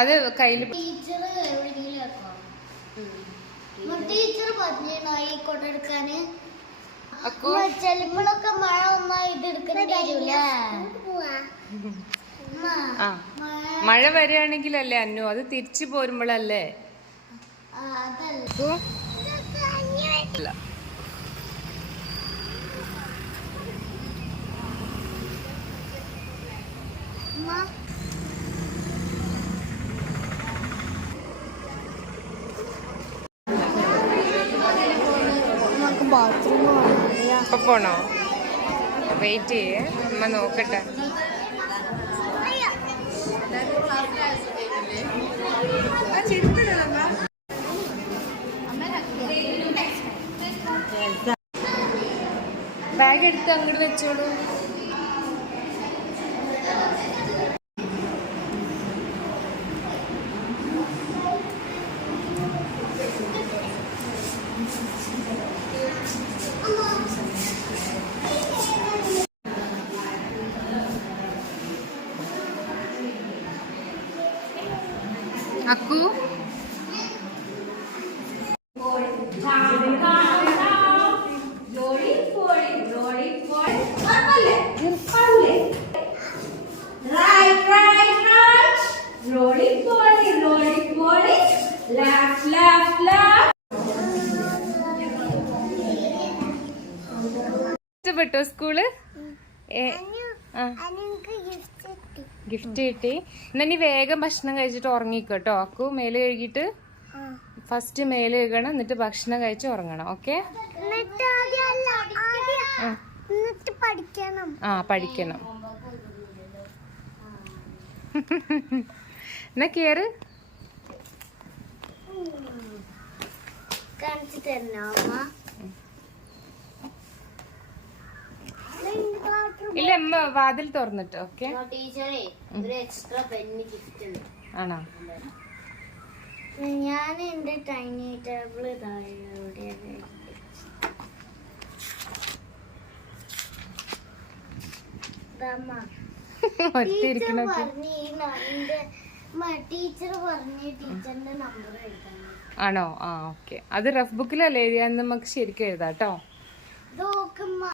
അത് കയ്യിൽ ചെലപ്പോഴൊക്കെ മഴ വന്നാൽ ഇത് എടുക്കണ്ടേ. മഴ വരികയാണെങ്കിലല്ലേ അന്നു, അത് തിരിച്ചു പോരുമ്പോഴല്ലേ. ബാത്റൂം പോണോ? വെയിറ്റ് ചെയ്യേ, അമ്മ നോക്കട്ടെ. ബാഗ് എടുത്ത് അങ്ങോട്ട് വെച്ചോളൂ. അക്കു ഇഷ്ടപ്പെട്ടോ സ്കൂള്? ഗിഫ്റ്റ് കിട്ടി. എന്നാ നീ വേഗം ഭക്ഷണം കഴിച്ചിട്ട് ഉറങ്ങിക്കോട്ടോ. അക്കു മേല് കഴുകിട്ട് ഫസ്റ്റ് മേല് കഴുകണം, എന്നിട്ട് ഭക്ഷണം കഴിച്ച് ഉറങ്ങണം. ഓക്കെ? പഠിക്കണം. എന്നാ കേറ്. ഇല്ല അമ്മ വാതിൽ തുറന്നിട്ട്. ഓക്കെ? ആണോ? ഞാൻ എന്റെ ടൈനി ടേബിള് ടീച്ചർ പറഞ്ഞ ടീച്ചറിന്റെ നമ്പർ എഴുതാൻ. ആണോ? ആ ഓക്കെ. അത് റഫ് ബുക്കിലല്ലേ എഴുതിയാൽ നമുക്ക് ശരിക്കും എഴുതാം കേട്ടോ.